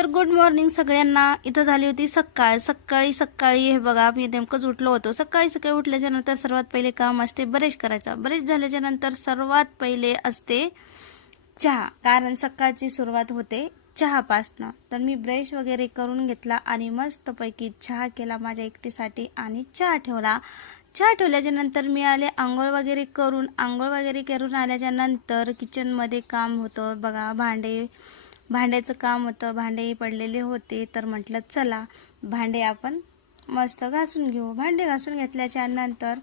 तर good morning सगळ्यांना। इथं झाली होती सकाळी हे बघा, मी नेमकंच उठलो होतो। सकाळी उठल्याच्या नंतर सर्वात पहिले काम असते ब्रश करायचं। ब्रश झाल्याच्या नंतर सर्वात पहिले असते चहा, कारण सकाळची सुरुवात होते चहापासनं। तर मी ब्रश वगैरे करून घेतला आणि मस्तपैकी चहा केला माझ्या एकटीसाठी आणि चहा ठेवला। चहा ठेवल्याच्या नंतर मी आले आंघोळ वगैरे करून आल्याच्या नंतर किचनमध्ये काम होतं बघा, भांड्याचं काम होतं। भांडे पडलेले होते तर म्हटलं चला भांडे आपण मस्त घासून घेऊ। भांडे घासून घेतल्याच्या नंतर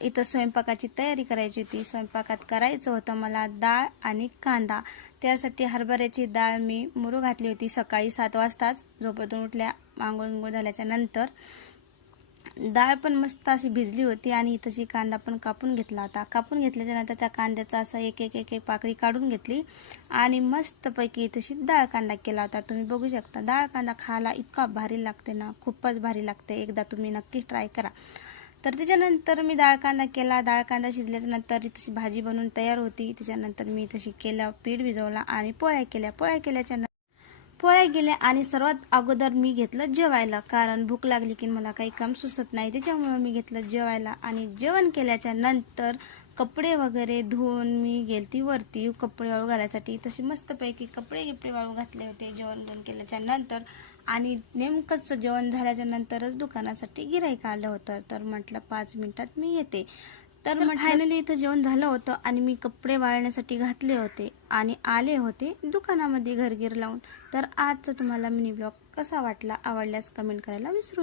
इथं स्वयंपाकाची तयारी करायची होती। स्वयंपाकात करायचं होतं मला डाळ आणि कांदा। त्यासाठी हरभऱ्याची डाळ मी मुरू घातली होती सकाळी 7 वाजताच झोपेतून उठल्या, आंघोळ झाल्याच्या नंतर। डाळ पण मस्त अशी भिजली होती आणि तशी कांदा पण कापून घेतला होता। कापून घेतल्याच्या नंतर त्या कांद्याचा असं एक पाकळी काढून घेतली आणि मस्तपैकी तशी डाळ कांदा केला होता। तुम्ही बघू शकता, डाळ कांदा खायला इतका भारी लागते ना, खूपच भारी लागते। एकदा तुम्ही नक्कीच ट्राय करा। तर त्याच्यानंतर मी डाळ कांदा केला। डाळ कांदा शिजल्याच्या नंतर तशी भाजी बनवून तयार होती। त्याच्यानंतर मी तशी केलं, पीठ भिजवला आणि पोळ्या केल्याच्या नंतर पोळ्या गेल्या आणि सर्वात अगोदर मी घेतलं जेवायला, कारण भूक लागली की मला काही काम सुचत नाही, त्याच्यामुळे मी घेतलं जेवायला। आणि जेवण केल्याच्या नंतर कपडे वगैरे धुवून मी गेलती वरती कपडे वाळू घालायसाठी। तशी मस्तपैकी कपडे वाळू घातले होते जेवण केल्याच्या नंतर। आणि नेमकंच जेवण झाल्याच्या नंतरच दुकानासाठी गिऱ्हाईक आलं होतं, तर म्हटलं 5 मिनिटात मी येते। तर फायनली इथं जेवण झालं होतं आणि मी कपडे वाळण्यासाठी घातले होते आणि आले होते दुकानामध्ये घरगीर लावून। तर आजचा तुम्हाला मिनी ब्लॉग कसा वाटला, आवडल्यास कमेंट करायला विसरू